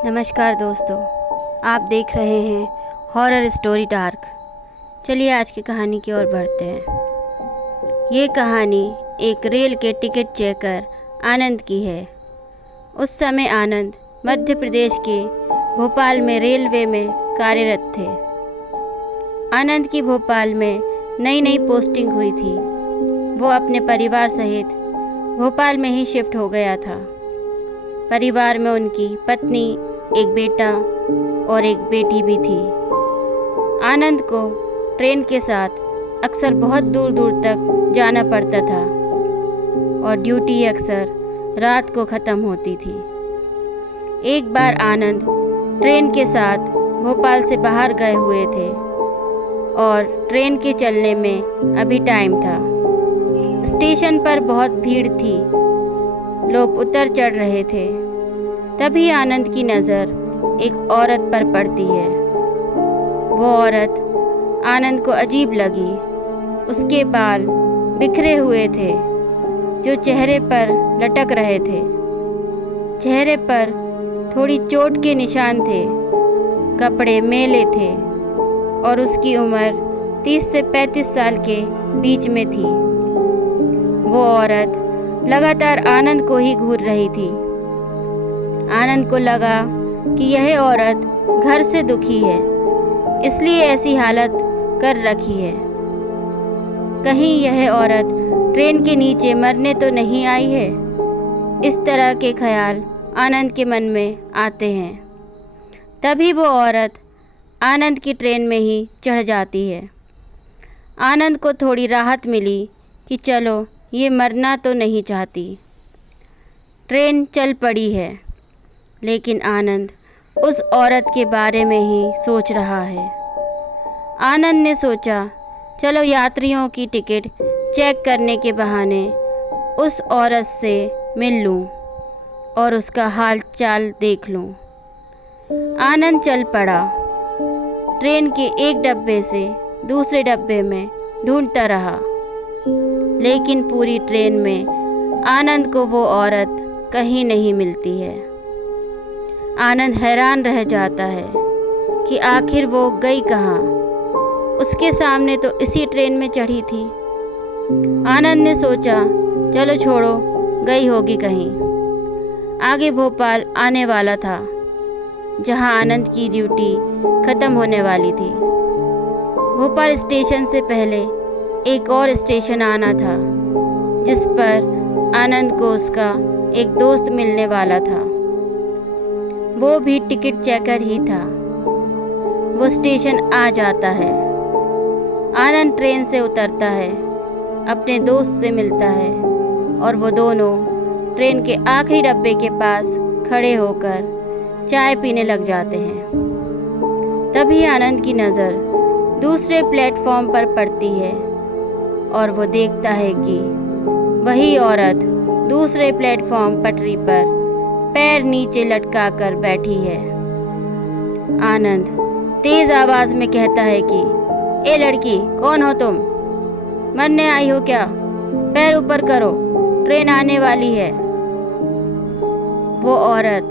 नमस्कार दोस्तों, आप देख रहे हैं हॉरर स्टोरी डार्क। चलिए आज की कहानी की ओर बढ़ते हैं। ये कहानी एक रेल के टिकट चेकर आनंद की है। उस समय आनंद मध्य प्रदेश के भोपाल में रेलवे में कार्यरत थे। आनंद की भोपाल में नई नई पोस्टिंग हुई थी। वो अपने परिवार सहित भोपाल में ही शिफ्ट हो गया था। परिवार में उनकी पत्नी, एक बेटा और एक बेटी भी थी। आनंद को ट्रेन के साथ अक्सर बहुत दूर दूर तक जाना पड़ता था और ड्यूटी अक्सर रात को ख़त्म होती थी। एक बार आनंद ट्रेन के साथ भोपाल से बाहर गए हुए थे और ट्रेन के चलने में अभी टाइम था। स्टेशन पर बहुत भीड़ थी, लोग उतर चढ़ रहे थे। तभी आनंद की नज़र एक औरत पर पड़ती है। वो औरत आनंद को अजीब लगी। उसके बाल बिखरे हुए थे जो चेहरे पर लटक रहे थे। चेहरे पर थोड़ी चोट के निशान थे, कपड़े मैले थे और उसकी उम्र 30 से 35 साल के बीच में थी। वो औरत लगातार आनंद को ही घूर रही थी। आनंद को लगा कि यह औरत घर से दुखी है, इसलिए ऐसी हालत कर रखी है। कहीं यह औरत ट्रेन के नीचे मरने तो नहीं आई है। इस तरह के ख्याल आनंद के मन में आते हैं। तभी वो औरत आनंद की ट्रेन में ही चढ़ जाती है। आनंद को थोड़ी राहत मिली कि चलो ये मरना तो नहीं चाहती। ट्रेन चल पड़ी है, लेकिन आनंद उस औरत के बारे में ही सोच रहा है। आनंद ने सोचा चलो यात्रियों की टिकट चेक करने के बहाने उस औरत से मिल लूं और उसका हाल चाल देख लूं। आनंद चल पड़ा। ट्रेन के एक डब्बे से दूसरे डब्बे में ढूंढता रहा, लेकिन पूरी ट्रेन में आनंद को वो औरत कहीं नहीं मिलती है। आनंद हैरान रह जाता है कि आखिर वो गई कहाँ। उसके सामने तो इसी ट्रेन में चढ़ी थी। आनंद ने सोचा चलो छोड़ो, गई होगी कहीं। आगे भोपाल आने वाला था, जहाँ आनंद की ड्यूटी ख़त्म होने वाली थी। भोपाल स्टेशन से पहले एक और स्टेशन आना था, जिस पर आनंद को उसका एक दोस्त मिलने वाला था। वो भी टिकट चेकर ही था। वो स्टेशन आ जाता है। आनंद ट्रेन से उतरता है, अपने दोस्त से मिलता है और वो दोनों ट्रेन के आखिरी डब्बे के पास खड़े होकर चाय पीने लग जाते हैं। तभी आनंद की नज़र दूसरे प्लेटफॉर्म पर पड़ती है और वो देखता है कि वही औरत दूसरे प्लेटफॉर्म पटरी पर पैर नीचे लटका कर बैठी है। आनंद तेज आवाज में कहता है कि ए लड़की, कौन हो तुम? मरने आई हो क्या? पैर ऊपर करो, ट्रेन आने वाली है। वो औरत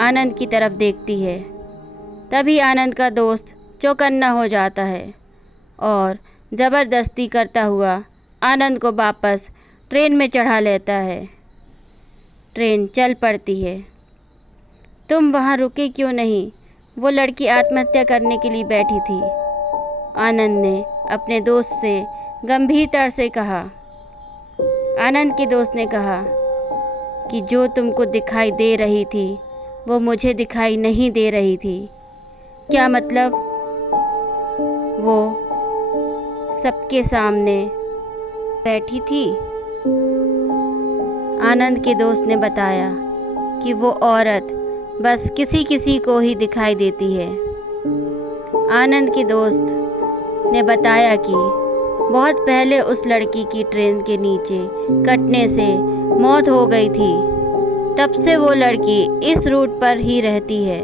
आनंद की तरफ देखती है। तभी आनंद का दोस्त चौकन्ना हो जाता है और ज़बरदस्ती करता हुआ आनंद को वापस ट्रेन में चढ़ा लेता है। ट्रेन चल पड़ती है। तुम वहाँ रुके क्यों नहीं? वो लड़की आत्महत्या करने के लिए बैठी थी, आनंद ने अपने दोस्त से गंभीरता से कहा। आनंद के दोस्त ने कहा कि जो तुमको दिखाई दे रही थी वो मुझे दिखाई नहीं दे रही थी। क्या मतलब? वो सबके सामने बैठी थी। आनंद के दोस्त ने बताया कि वो औरत बस किसी किसी को ही दिखाई देती है। आनंद के दोस्त ने बताया कि बहुत पहले उस लड़की की ट्रेन के नीचे कटने से मौत हो गई थी। तब से वो लड़की इस रूट पर ही रहती है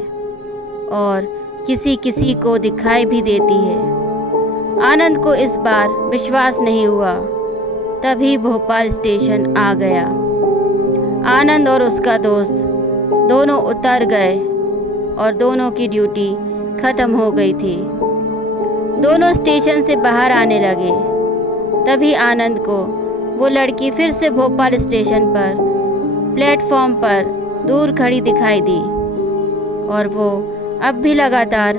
और किसी किसी को दिखाई भी देती है। आनंद को इस बार विश्वास नहीं हुआ। तभी भोपाल स्टेशन आ गया। आनंद और उसका दोस्त दोनों उतर गए और दोनों की ड्यूटी ख़त्म हो गई थी। दोनों स्टेशन से बाहर आने लगे। तभी आनंद को वो लड़की फिर से भोपाल स्टेशन पर प्लेटफॉर्म पर दूर खड़ी दिखाई दी और वो अब भी लगातार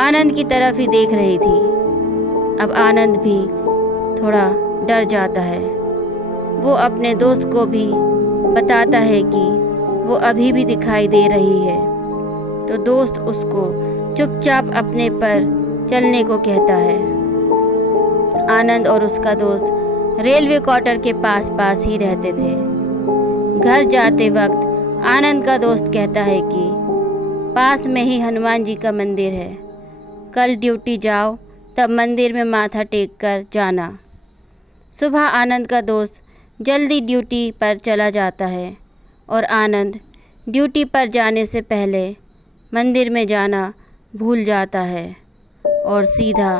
आनंद की तरफ ही देख रही थी। अब आनंद भी थोड़ा डर जाता है। वो अपने दोस्त को भी बताता है कि वो अभी भी दिखाई दे रही है, तो दोस्त उसको चुपचाप अपने पर चलने को कहता है। आनंद और उसका दोस्त रेलवे क्वार्टर के पास पास ही रहते थे। घर जाते वक्त आनंद का दोस्त कहता है कि पास में ही हनुमान जी का मंदिर है, कल ड्यूटी जाओ तब मंदिर में माथा टेक कर जाना। सुबह आनंद का दोस्त जल्दी ड्यूटी पर चला जाता है और आनंद ड्यूटी पर जाने से पहले मंदिर में जाना भूल जाता है और सीधा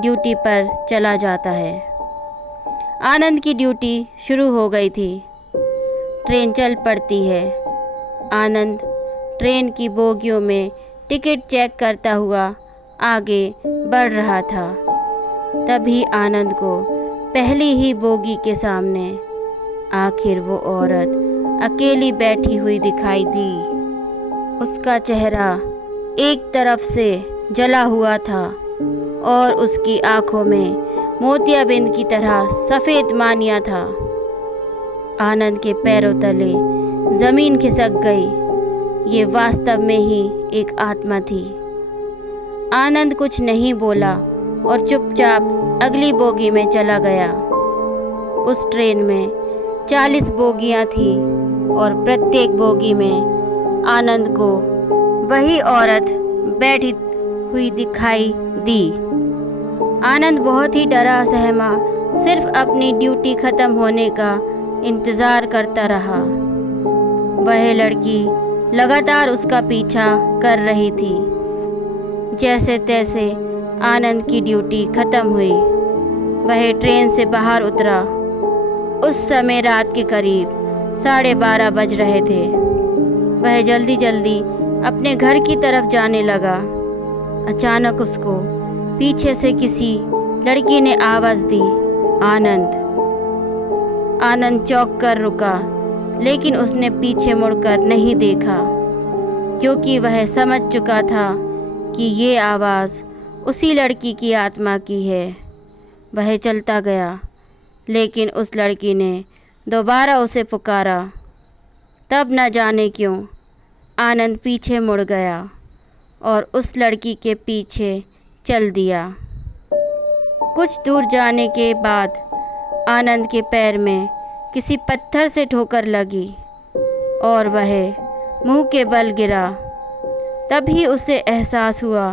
ड्यूटी पर चला जाता है। आनंद की ड्यूटी शुरू हो गई थी। ट्रेन चल पड़ती है। आनंद ट्रेन की बोगियों में टिकट चेक करता हुआ आगे बढ़ रहा था। तभी आनंद को पहली ही बोगी के सामने आखिर वो औरत अकेली बैठी हुई दिखाई दी। उसका चेहरा एक तरफ से जला हुआ था और उसकी आंखों में मोतियाबिंद की तरह सफ़ेद मानिया था। आनंद के पैरों तले ज़मीन खिसक गई। ये वास्तव में ही एक आत्मा थी। आनंद कुछ नहीं बोला और चुपचाप अगली बोगी में चला गया। उस ट्रेन में 40 बोगियां थीं और प्रत्येक बोगी में आनंद को वही औरत बैठी हुई दिखाई दी। आनंद बहुत ही डरा सहमा सिर्फ अपनी ड्यूटी ख़त्म होने का इंतज़ार करता रहा। वह लड़की लगातार उसका पीछा कर रही थी। जैसे तैसे आनंद की ड्यूटी ख़त्म हुई। वह ट्रेन से बाहर उतरा। उस समय रात के करीब 12:30 बज रहे थे। वह जल्दी जल्दी अपने घर की तरफ जाने लगा। अचानक उसको पीछे से किसी लड़की ने आवाज़ दी, आनंद। आनंद चौंक कर रुका, लेकिन उसने पीछे मुड़कर नहीं देखा, क्योंकि वह समझ चुका था कि ये आवाज़ उसी लड़की की आत्मा की है। वह चलता गया, लेकिन उस लड़की ने दोबारा उसे पुकारा। तब न जाने क्यों आनंद पीछे मुड़ गया और उस लड़की के पीछे चल दिया। कुछ दूर जाने के बाद आनंद के पैर में किसी पत्थर से ठोकर लगी और वह मुंह के बल गिरा। तभी उसे एहसास हुआ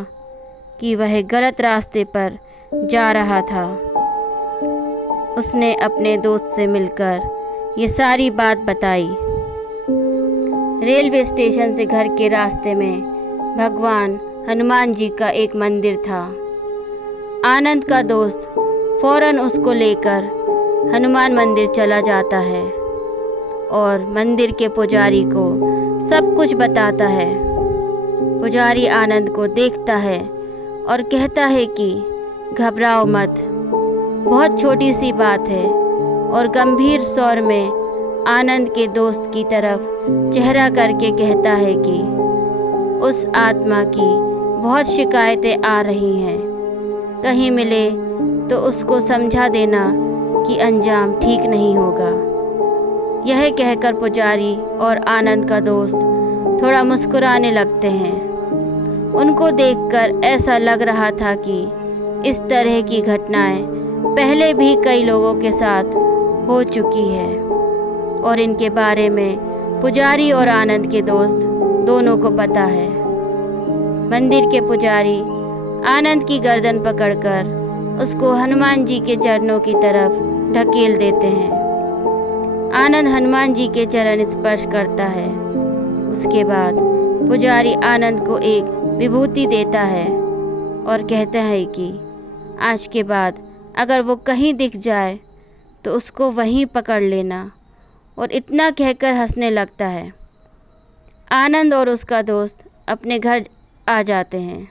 कि वह गलत रास्ते पर जा रहा था। उसने अपने दोस्त से मिलकर ये सारी बात बताई। रेलवे स्टेशन से घर के रास्ते में भगवान हनुमान जी का एक मंदिर था। आनंद का दोस्त फौरन उसको लेकर हनुमान मंदिर चला जाता है और मंदिर के पुजारी को सब कुछ बताता है। पुजारी आनंद को देखता है और कहता है कि घबराओ मत, बहुत छोटी सी बात है, और गंभीर स्वर में आनंद के दोस्त की तरफ चेहरा करके कहता है कि उस आत्मा की बहुत शिकायतें आ रही हैं। कहीं मिले तो उसको समझा देना कि अंजाम ठीक नहीं होगा। यह कहकर पुजारी और आनंद का दोस्त थोड़ा मुस्कुराने लगते हैं। उनको देखकर ऐसा लग रहा था कि इस तरह की घटनाएं पहले भी कई लोगों के साथ हो चुकी है और इनके बारे में पुजारी और आनंद के दोस्त दोनों को पता है। मंदिर के पुजारी आनंद की गर्दन पकड़कर उसको हनुमान जी के चरणों की तरफ ढकेल देते हैं। आनंद हनुमान जी के चरण स्पर्श करता है। उसके बाद पुजारी आनंद को एक विभूति देता है और कहता है कि आज के बाद अगर वो कहीं दिख जाए तो उसको वहीं पकड़ लेना, और इतना कहकर हंसने लगता है। आनंद और उसका दोस्त अपने घर आ जाते हैं।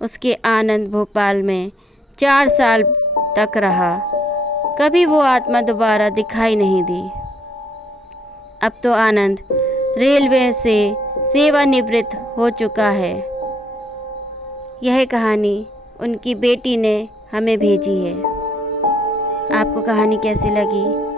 उसके आनंद भोपाल में 4 साल तक रहा। कभी वो आत्मा दोबारा दिखाई नहीं दी। अब तो आनंद रेलवे से सेवानिवृत्त हो चुका है। यह कहानी उनकी बेटी ने हमें भेजी है। आपको कहानी कैसी लगी